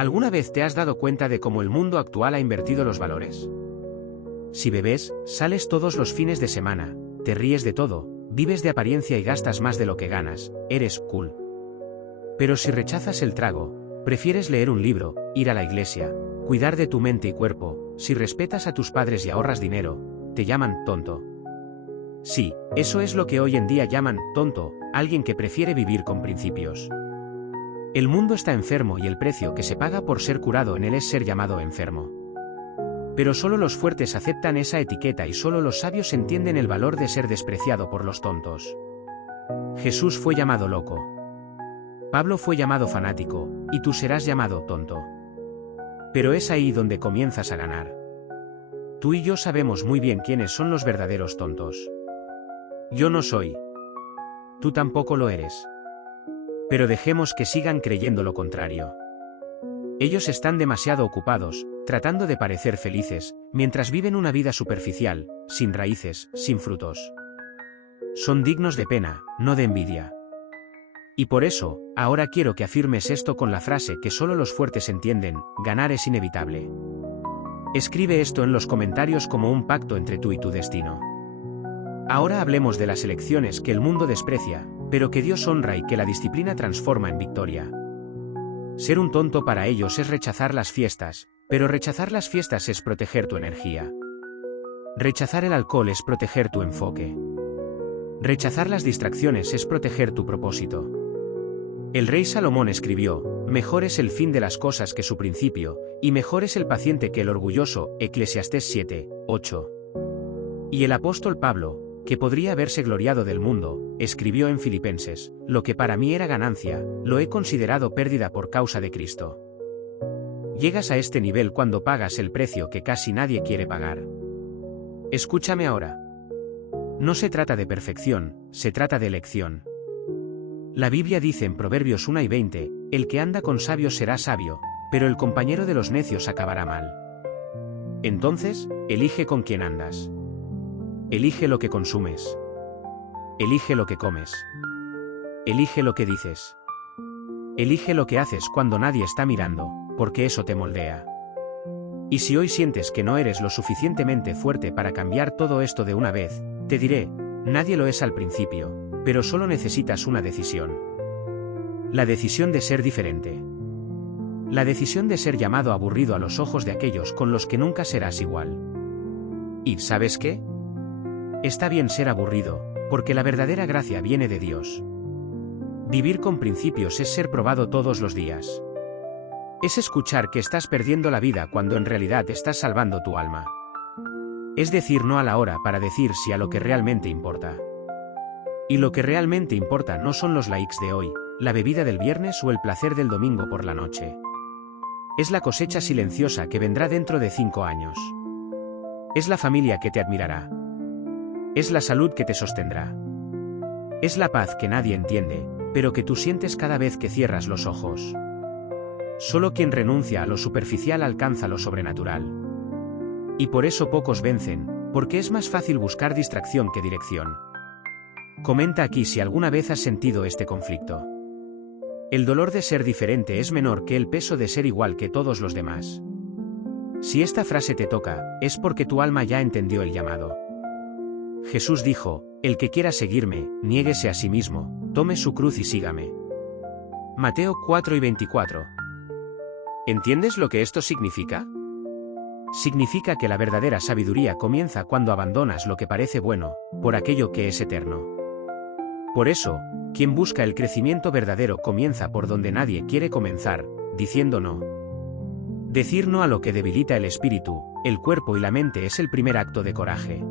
¿Alguna vez te has dado cuenta de cómo el mundo actual ha invertido los valores? Si bebes, sales todos los fines de semana, te ríes de todo, vives de apariencia y gastas más de lo que ganas, eres cool. Pero si rechazas el trago, prefieres leer un libro, ir a la iglesia, cuidar de tu mente y cuerpo, si respetas a tus padres y ahorras dinero, te llaman tonto. Sí, eso es lo que hoy en día llaman tonto, alguien que prefiere vivir con principios. El mundo está enfermo y el precio que se paga por ser curado en él es ser llamado enfermo. Pero solo los fuertes aceptan esa etiqueta y solo los sabios entienden el valor de ser despreciado por los tontos. Jesús fue llamado loco. Pablo fue llamado fanático, y tú serás llamado tonto. Pero es ahí donde comienzas a ganar. Tú y yo sabemos muy bien quiénes son los verdaderos tontos. Yo no soy. Tú tampoco lo eres. Pero dejemos que sigan creyendo lo contrario. Ellos están demasiado ocupados, tratando de parecer felices, mientras viven una vida superficial, sin raíces, sin frutos. Son dignos de pena, no de envidia. Y por eso, ahora quiero que afirmes esto con la frase que solo los fuertes entienden: ganar es inevitable. Escribe esto en los comentarios como un pacto entre tú y tu destino. Ahora hablemos de las elecciones que el mundo desprecia, pero que Dios honra y que la disciplina transforma en victoria. Ser un tonto para ellos es rechazar las fiestas, pero rechazar las fiestas es proteger tu energía. Rechazar el alcohol es proteger tu enfoque. Rechazar las distracciones es proteger tu propósito. El rey Salomón escribió: mejor es el fin de las cosas que su principio, y mejor es el paciente que el orgulloso, Eclesiastés 7, 8. Y el apóstol Pablo, que podría haberse gloriado del mundo, escribió en Filipenses: lo que para mí era ganancia, lo he considerado pérdida por causa de Cristo. Llegas a este nivel cuando pagas el precio que casi nadie quiere pagar. Escúchame ahora. No se trata de perfección, se trata de elección. La Biblia dice en Proverbios 1 y 20, el que anda con sabios será sabio, pero el compañero de los necios acabará mal. Entonces, elige con quién andas. Elige lo que consumes. Elige lo que comes. Elige lo que dices. Elige lo que haces cuando nadie está mirando, porque eso te moldea. Y si hoy sientes que no eres lo suficientemente fuerte para cambiar todo esto de una vez, te diré: nadie lo es al principio, pero solo necesitas una decisión. La decisión de ser diferente. La decisión de ser llamado aburrido a los ojos de aquellos con los que nunca serás igual. ¿Y sabes qué? Está bien ser aburrido, porque la verdadera gracia viene de Dios. Vivir con principios es ser probado todos los días. Es escuchar que estás perdiendo la vida cuando en realidad estás salvando tu alma. Es decir no a la hora para decir sí a lo que realmente importa. Y lo que realmente importa no son los likes de hoy, la bebida del viernes o el placer del domingo por la noche. Es la cosecha silenciosa que vendrá dentro de 5 años. Es la familia que te admirará. Es la salud que te sostendrá. Es la paz que nadie entiende, pero que tú sientes cada vez que cierras los ojos. Solo quien renuncia a lo superficial alcanza lo sobrenatural. Y por eso pocos vencen, porque es más fácil buscar distracción que dirección. Comenta aquí si alguna vez has sentido este conflicto. El dolor de ser diferente es menor que el peso de ser igual que todos los demás. Si esta frase te toca, es porque tu alma ya entendió el llamado. Jesús dijo: el que quiera seguirme, niéguese a sí mismo, tome su cruz y sígame. Mateo 4 y 24. ¿Entiendes lo que esto significa? Significa que la verdadera sabiduría comienza cuando abandonas lo que parece bueno, por aquello que es eterno. Por eso, quien busca el crecimiento verdadero comienza por donde nadie quiere comenzar, diciendo no. Decir no a lo que debilita el espíritu, el cuerpo y la mente es el primer acto de coraje.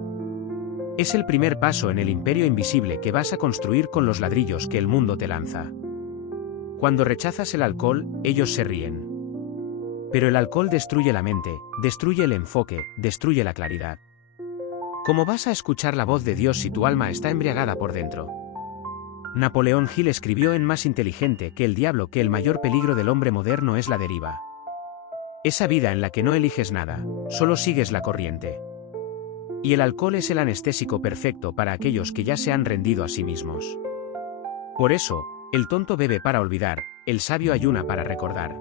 Es el primer paso en el imperio invisible que vas a construir con los ladrillos que el mundo te lanza. Cuando rechazas el alcohol, ellos se ríen. Pero el alcohol destruye la mente, destruye el enfoque, destruye la claridad. ¿Cómo vas a escuchar la voz de Dios si tu alma está embriagada por dentro? Napoleón Hill escribió en Más inteligente que el diablo que el mayor peligro del hombre moderno es la deriva. Esa vida en la que no eliges nada, solo sigues la corriente. Y el alcohol es el anestésico perfecto para aquellos que ya se han rendido a sí mismos. Por eso, el tonto bebe para olvidar, el sabio ayuna para recordar.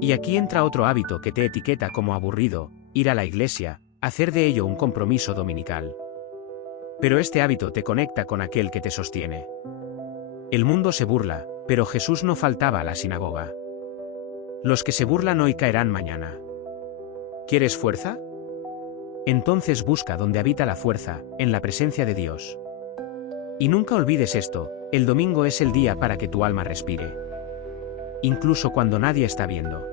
Y aquí entra otro hábito que te etiqueta como aburrido: ir a la iglesia, hacer de ello un compromiso dominical. Pero este hábito te conecta con aquel que te sostiene. El mundo se burla, pero Jesús no faltaba a la sinagoga. Los que se burlan hoy caerán mañana. ¿Quieres fuerza? Entonces busca donde habita la fuerza, en la presencia de Dios. Y nunca olvides esto: el domingo es el día para que tu alma respire. Incluso cuando nadie está viendo.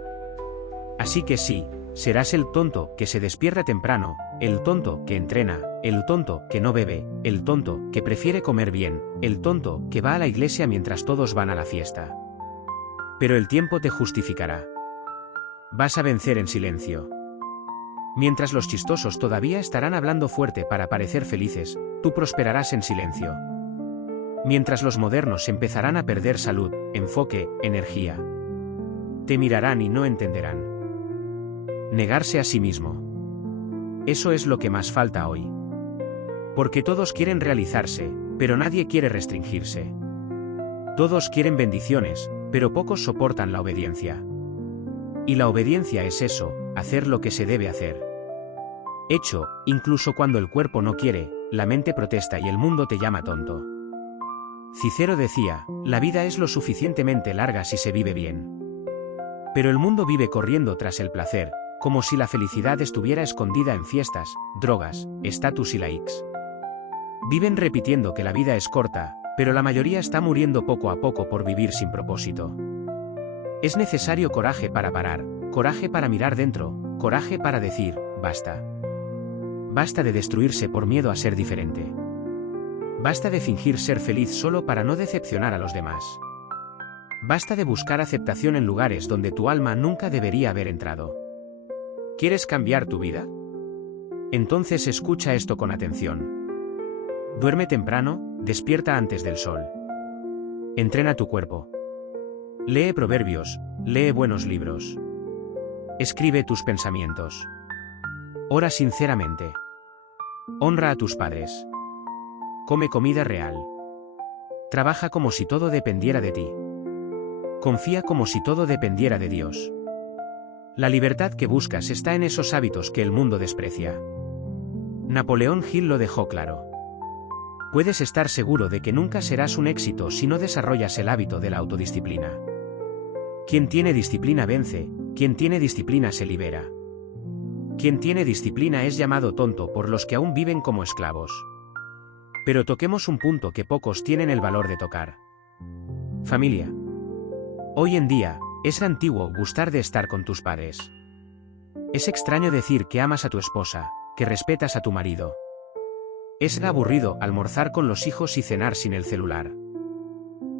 Así que sí, serás el tonto que se despierta temprano, el tonto que entrena, el tonto que no bebe, el tonto que prefiere comer bien, el tonto que va a la iglesia mientras todos van a la fiesta. Pero el tiempo te justificará. Vas a vencer en silencio. Mientras los chistosos todavía estarán hablando fuerte para parecer felices, tú prosperarás en silencio. Mientras los modernos empezarán a perder salud, enfoque, energía. Te mirarán y no entenderán. Negarse a sí mismo. Eso es lo que más falta hoy. Porque todos quieren realizarse, pero nadie quiere restringirse. Todos quieren bendiciones, pero pocos soportan la obediencia. Y la obediencia es eso: hacer lo que se debe hacer. Hecho, incluso cuando el cuerpo no quiere, la mente protesta y el mundo te llama tonto. Cicero decía: la vida es lo suficientemente larga si se vive bien. Pero el mundo vive corriendo tras el placer, como si la felicidad estuviera escondida en fiestas, drogas, estatus y likes. Viven repitiendo que la vida es corta, pero la mayoría está muriendo poco a poco por vivir sin propósito. Es necesario coraje para parar, coraje para mirar dentro, coraje para decir: basta. Basta de destruirse por miedo a ser diferente. Basta de fingir ser feliz solo para no decepcionar a los demás. Basta de buscar aceptación en lugares donde tu alma nunca debería haber entrado. ¿Quieres cambiar tu vida? Entonces escucha esto con atención. Duerme temprano, despierta antes del sol. Entrena tu cuerpo. Lee proverbios, lee buenos libros. Escribe tus pensamientos. Ora sinceramente. Honra a tus padres. Come comida real. Trabaja como si todo dependiera de ti. Confía como si todo dependiera de Dios. La libertad que buscas está en esos hábitos que el mundo desprecia. Napoleón Hill lo dejó claro. Puedes estar seguro de que nunca serás un éxito si no desarrollas el hábito de la autodisciplina. Quien tiene disciplina vence, quien tiene disciplina se libera. Quien tiene disciplina es llamado tonto por los que aún viven como esclavos. Pero toquemos un punto que pocos tienen el valor de tocar. Familia. Hoy en día, es antiguo gustar de estar con tus padres. Es extraño decir que amas a tu esposa, que respetas a tu marido. Es aburrido almorzar con los hijos y cenar sin el celular.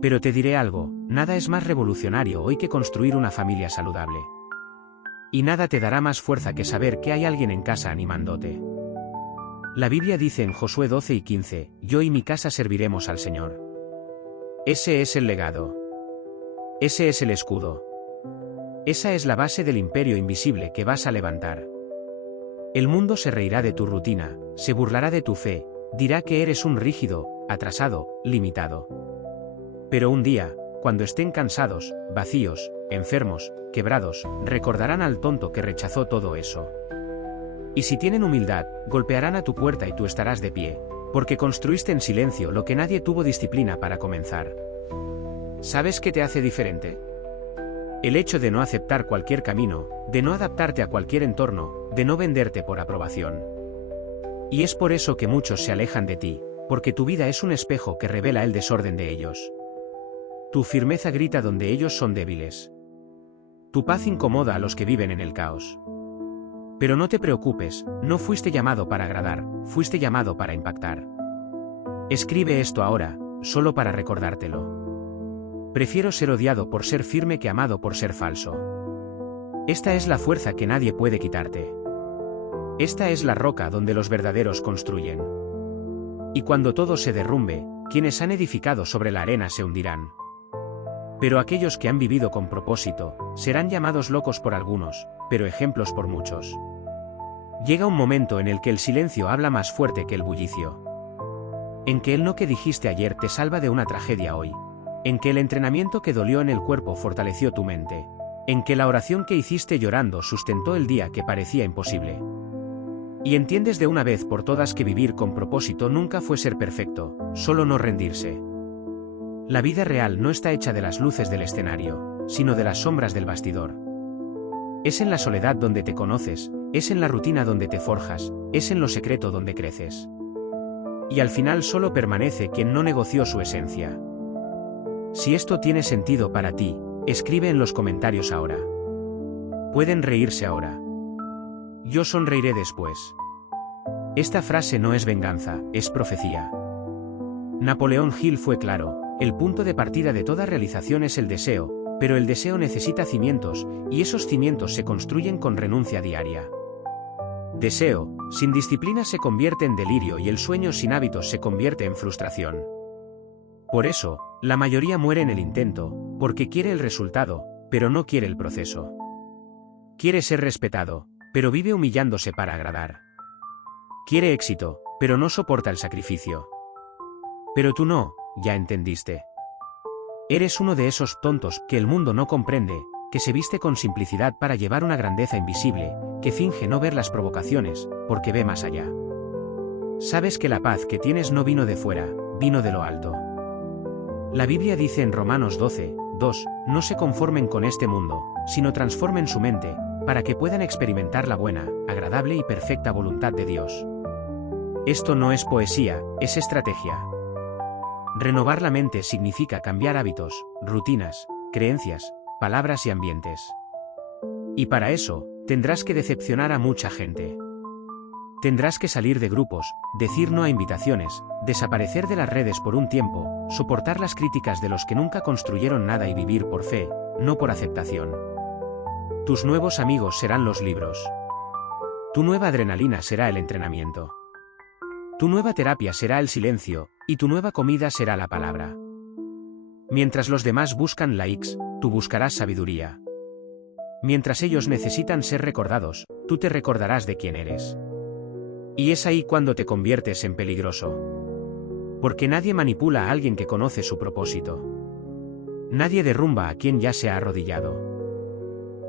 Pero te diré algo: nada es más revolucionario hoy que construir una familia saludable. Y nada te dará más fuerza que saber que hay alguien en casa animándote. La Biblia dice en Josué 12 y 15: yo y mi casa serviremos al Señor. Ese es el legado. Ese es el escudo. Esa es la base del imperio invisible que vas a levantar. El mundo se reirá de tu rutina, se burlará de tu fe, dirá que eres un rígido, atrasado, limitado. Pero un día, cuando estén cansados, vacíos, enfermos, quebrados, recordarán al tonto que rechazó todo eso. Y si tienen humildad, golpearán a tu puerta y tú estarás de pie, porque construiste en silencio lo que nadie tuvo disciplina para comenzar. ¿Sabes qué te hace diferente? El hecho de no aceptar cualquier camino, de no adaptarte a cualquier entorno, de no venderte por aprobación. Y es por eso que muchos se alejan de ti, porque tu vida es un espejo que revela el desorden de ellos. Tu firmeza grita donde ellos son débiles. Tu paz incomoda a los que viven en el caos. Pero no te preocupes, no fuiste llamado para agradar, fuiste llamado para impactar. Escribe esto ahora, solo para recordártelo. Prefiero ser odiado por ser firme que amado por ser falso. Esta es la fuerza que nadie puede quitarte. Esta es la roca donde los verdaderos construyen. Y cuando todo se derrumbe, quienes han edificado sobre la arena se hundirán. Pero aquellos que han vivido con propósito, serán llamados locos por algunos, pero ejemplos por muchos. Llega un momento en el que el silencio habla más fuerte que el bullicio. En que el no que dijiste ayer te salva de una tragedia hoy. En que el entrenamiento que dolió en el cuerpo fortaleció tu mente. en que la oración que hiciste llorando sustentó el día que parecía imposible. Y entiendes de una vez por todas que vivir con propósito nunca fue ser perfecto, solo no rendirse. La vida real no está hecha de las luces del escenario, sino de las sombras del bastidor. Es en la soledad donde te conoces, es en la rutina donde te forjas, es en lo secreto donde creces. Y al final solo permanece quien no negoció su esencia. Si esto tiene sentido para ti, escribe en los comentarios ahora. Pueden reírse ahora. Yo sonreiré después. Esta frase no es venganza, es profecía. Napoleón Hill fue claro, el punto de partida de toda realización es el deseo, pero el deseo necesita cimientos, y esos cimientos se construyen con renuncia diaria. Deseo, sin disciplina se convierte en delirio y el sueño sin hábitos se convierte en frustración. Por eso, la mayoría muere en el intento, porque quiere el resultado, pero no quiere el proceso. Quiere ser respetado, pero vive humillándose para agradar. Quiere éxito, pero no soporta el sacrificio. Pero tú no, ya entendiste. Eres uno de esos tontos que el mundo no comprende, que se viste con simplicidad para llevar una grandeza invisible, que finge no ver las provocaciones, porque ve más allá. Sabes que la paz que tienes no vino de fuera, vino de lo alto. La Biblia dice en Romanos 12, 2, no se conformen con este mundo, sino transformen su mente, para que puedan experimentar la buena, agradable y perfecta voluntad de Dios. Esto no es poesía, es estrategia. Renovar la mente significa cambiar hábitos, rutinas, creencias, palabras y ambientes. Y para eso, tendrás que decepcionar a mucha gente. Tendrás que salir de grupos, decir no a invitaciones, desaparecer de las redes por un tiempo, soportar las críticas de los que nunca construyeron nada y vivir por fe, no por aceptación. Tus nuevos amigos serán los libros. Tu nueva adrenalina será el entrenamiento. Tu nueva terapia será el silencio, y tu nueva comida será la palabra. Mientras los demás buscan likes, tú buscarás sabiduría. Mientras ellos necesitan ser recordados, tú te recordarás de quién eres. Y es ahí cuando te conviertes en peligroso. Porque nadie manipula a alguien que conoce su propósito. Nadie derrumba a quien ya se ha arrodillado.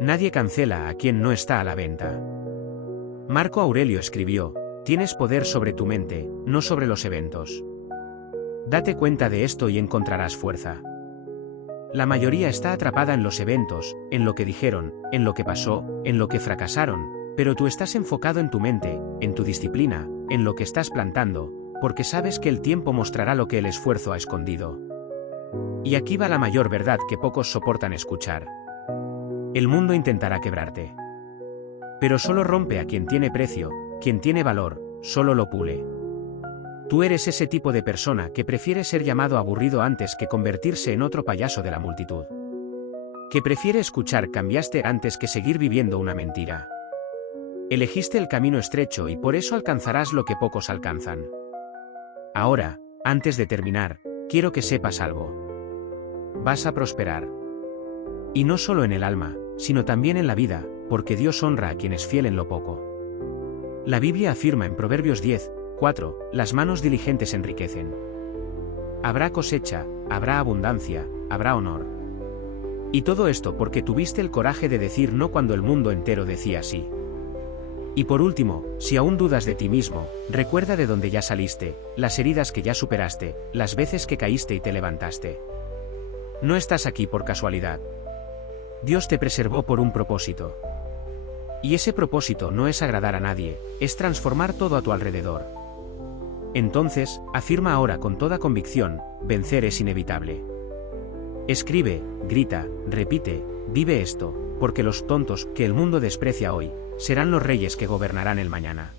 Nadie cancela a quien no está a la venta. Marco Aurelio escribió, tienes poder sobre tu mente, no sobre los eventos. Date cuenta de esto y encontrarás fuerza. La mayoría está atrapada en los eventos, en lo que dijeron, en lo que pasó, en lo que fracasaron, pero tú estás enfocado en tu mente, en tu disciplina, en lo que estás plantando, porque sabes que el tiempo mostrará lo que el esfuerzo ha escondido. Y aquí va la mayor verdad que pocos soportan escuchar. El mundo intentará quebrarte. Pero solo rompe a quien tiene precio, quien tiene valor, solo lo pule. Tú eres ese tipo de persona que prefiere ser llamado aburrido antes que convertirse en otro payaso de la multitud. Que prefiere escuchar cambiaste antes que seguir viviendo una mentira. Elegiste el camino estrecho y por eso alcanzarás lo que pocos alcanzan. Ahora, antes de terminar, quiero que sepas algo. Vas a prosperar. Y no solo en el alma, sino también en la vida, porque Dios honra a quien es fiel en lo poco. La Biblia afirma en Proverbios 10, 4, las manos diligentes enriquecen. Habrá cosecha, habrá abundancia, habrá honor. Y todo esto porque tuviste el coraje de decir no cuando el mundo entero decía sí. Y por último, si aún dudas de ti mismo, recuerda de dónde ya saliste, las heridas que ya superaste, las veces que caíste y te levantaste. No estás aquí por casualidad. Dios te preservó por un propósito. Y ese propósito no es agradar a nadie, es transformar todo a tu alrededor. Entonces, afirma ahora con toda convicción, vencer es inevitable. Escribe, grita, repite, vive esto, porque los tontos que el mundo desprecia hoy, serán los reyes que gobernarán el mañana.